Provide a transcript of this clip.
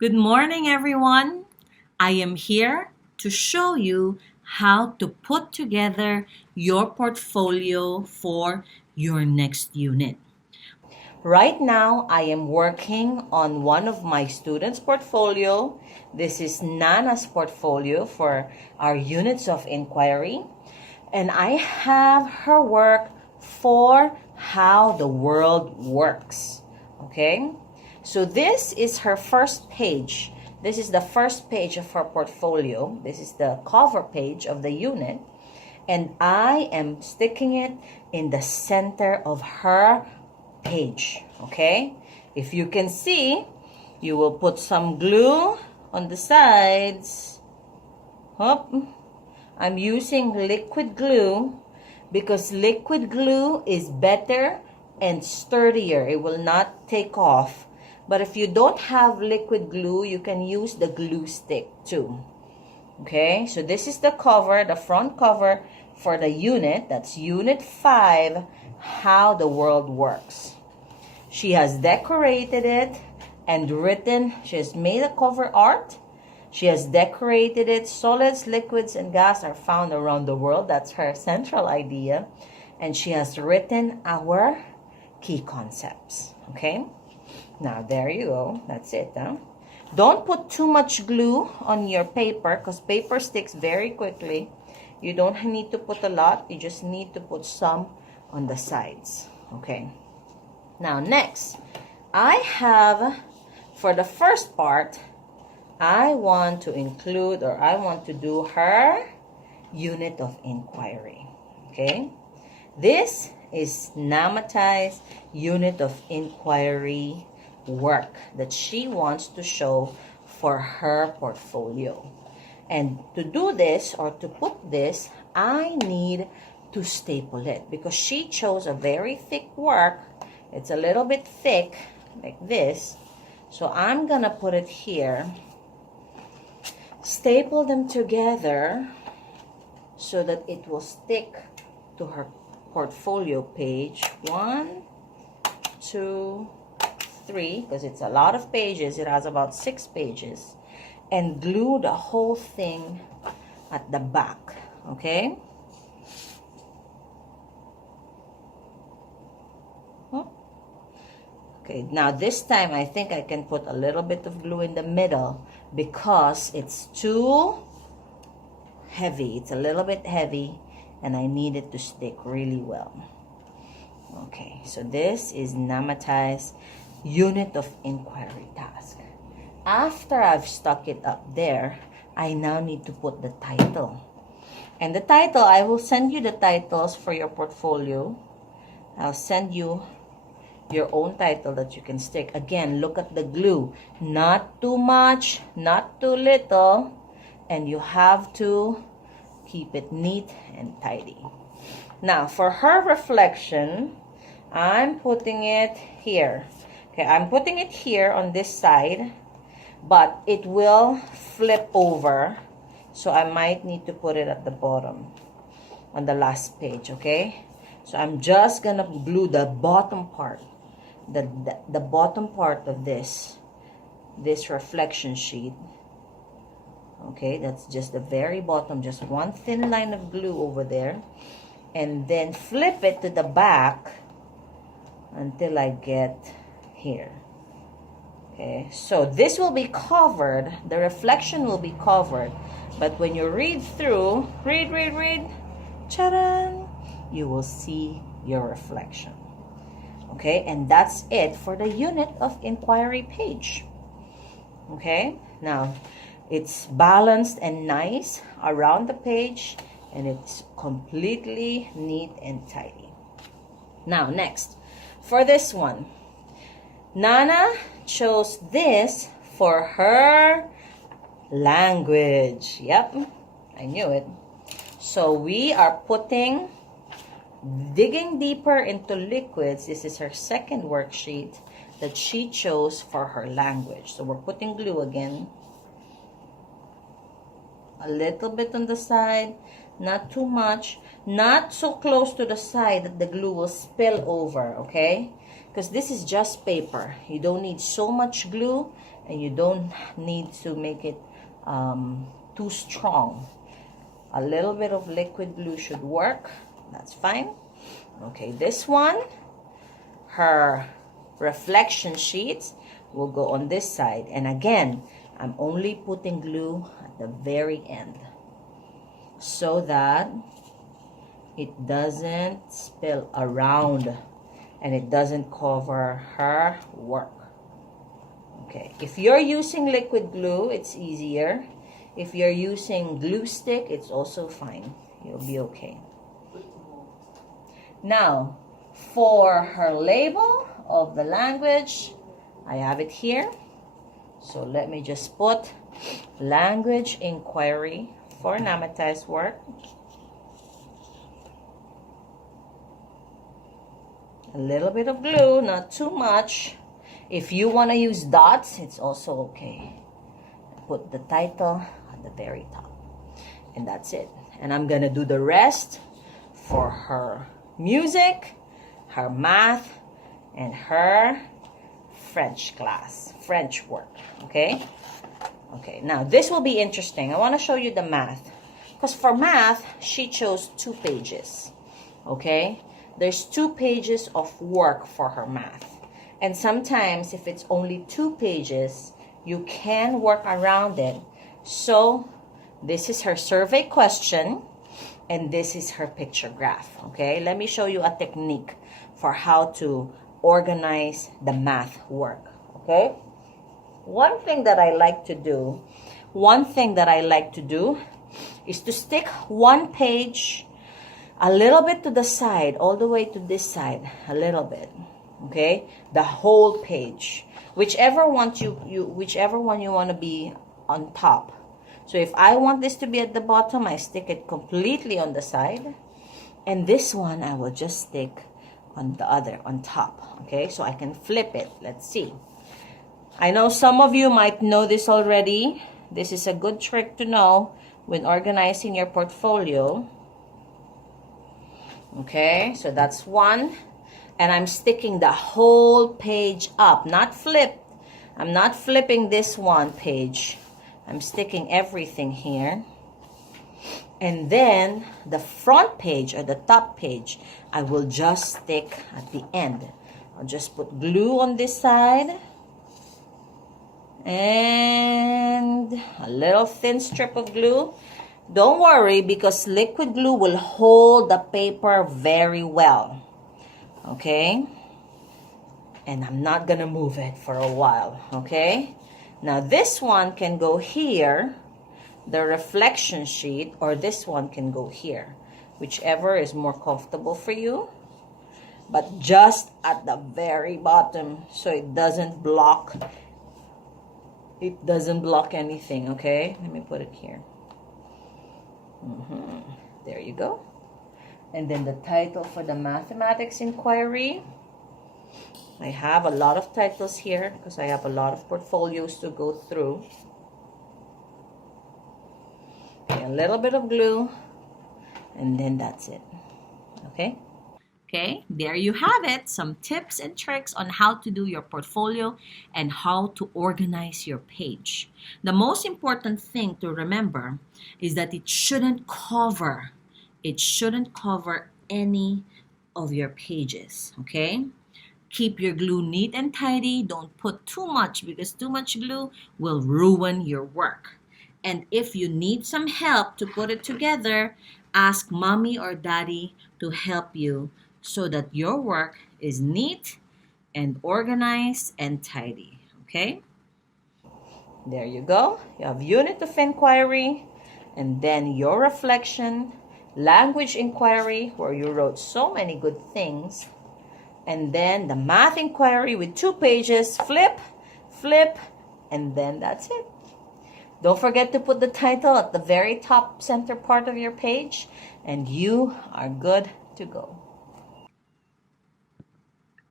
Good morning, everyone. I am here to show you how to put together your portfolio for your next unit. Right now, I am working on one of my students' portfolio. This is Nana's portfolio for our units of inquiry. And I have her work for how the world works. Okay? So this is her first page. This is the first page of her portfolio. This is the cover page of the unit. And I am sticking it in the center of her page. Okay? If you can see, you will put some glue on the sides. Hop. I'm using liquid glue because liquid glue is better and sturdier. It will not take off. But if you don't have liquid glue, you can use the glue stick too. Okay, so this is the cover, the front cover for the unit. That's Unit 5, How the World Works. She has decorated it and written, she has made a cover art. She has decorated it. Solids, liquids, and gas are found around the world. That's her central idea. And she has written our key concepts. Okay? Now, there you go. That's it. Huh? Don't put too much glue on your paper because paper sticks very quickly. You don't need to put a lot. You just need to put some on the sides. Okay? Now, next, I have, for the first part, I want to include or I want to do her unit of inquiry. Okay? This is Namata's unit of inquiry work that she wants to show for her portfolio. And to do this or to put this, I need to staple it because she chose a very thick work. It's a little bit thick like this. So I'm going to put it here. Staple them together so that it will stick to her portfolio page. 1, 2, 3, because it's a lot of pages. It has about 6 pages. And glue the whole thing at the back. Okay? Okay, now this time I think I can put a little bit of glue in the middle because it's too heavy. It's a little bit heavy and I need it to stick really well. Okay, so this is Namatai's unit of inquiry task. After I've stuck it up there, I now need to put the title. And the title, I will send you the titles for your portfolio. I'll send you your own title that you can stick. Again, look at the glue. Not too much, not too little. And you have to keep it neat and tidy. Now, for her reflection, I'm putting it here. Okay, I'm putting it here on this side, but it will flip over. So I might need to put it at the bottom on the last page, okay? So I'm just gonna glue the bottom part, the bottom part of this reflection sheet. Okay, that's just the very bottom, just one thin line of glue over there. And then flip it to the back until I get here. Okay, so this will be covered, the reflection will be covered. But when you read through, read, ta-da, you will see your reflection. Okay, and that's it for the unit of inquiry page. Okay, now it's balanced and nice around the page and it's completely neat and tidy. Now, next, for this one, Nana chose this for her language. Yep, I knew it. So we are digging deeper into liquids. This is her second worksheet that she chose for her language. So we're putting glue again. A little bit on the side, not too much, not so close to the side that the glue will spill over, okay? Because this is just paper. You don't need so much glue and you don't need to make it too strong. A little bit of liquid glue should work. That's fine. Okay, this one, her reflection sheets will go on this side. And again, I'm only putting glue at the very end so that it doesn't spill around and it doesn't cover her work. Okay, if you're using liquid glue, it's easier. If you're using glue stick, it's also fine. You'll be okay. Now, for her label of the language, I have it here. So let me just put language inquiry for Namata's work. A little bit of glue, not too much. If you want to use dots, it's also okay. Put the title at the very top. And that's it. And I'm going to do the rest for her music, her math, and her French class, French work. Okay? Okay, now this will be interesting. I want to show you the math. Because for math, she chose 2 pages. Okay? There's 2 pages of work for her math. And sometimes, if it's only 2 pages, you can work around it. So, this is her survey question, and this is her picture graph. Okay, let me show you a technique for how to organize the math work. Okay, one thing that I like to do is to stick one page a little bit to the side, all the way to this side, a little bit. Okay, the whole page, whichever one you want to be on top. So if I want this to be at the bottom, I stick it completely on the side, and this one I will just stick on the other, on top. Okay, so I can flip it. Let's see. I know some of you might know this already. This is a good trick to know when organizing your portfolio. Okay, so that's one. And I'm sticking the whole page up, not flipped. I'm not flipping this one page. I'm sticking everything here. And then the front page or the top page, I will just stick at the end. I'll just put glue on this side. And a little thin strip of glue. Don't worry, because liquid glue will hold the paper very well. Okay, and I'm not gonna move it for a while. Okay, now this one can go here, the reflection sheet, or this one can go here, whichever is more comfortable for you, but just at the very bottom so it doesn't block anything. Okay, let me put it here. There you go. And then the title for the mathematics inquiry. I have a lot of titles here because I have a lot of portfolios to go through. Okay, a little bit of glue, and then that's it. Okay? Okay, there you have it. Some tips and tricks on how to do your portfolio and how to organize your page. The most important thing to remember is that it shouldn't cover any of your pages. Okay, keep your glue neat and tidy. Don't put too much, because too much glue will ruin your work. And if you need some help to put it together, ask mommy or daddy to help you so that your work is neat and organized and tidy. Okay, there you go. You have unit of inquiry, and then your reflection, language inquiry, where you wrote so many good things, and then the math inquiry with 2 pages, flip, and then that's it. Don't forget to put the title at the very top center part of your page, and you are good to go.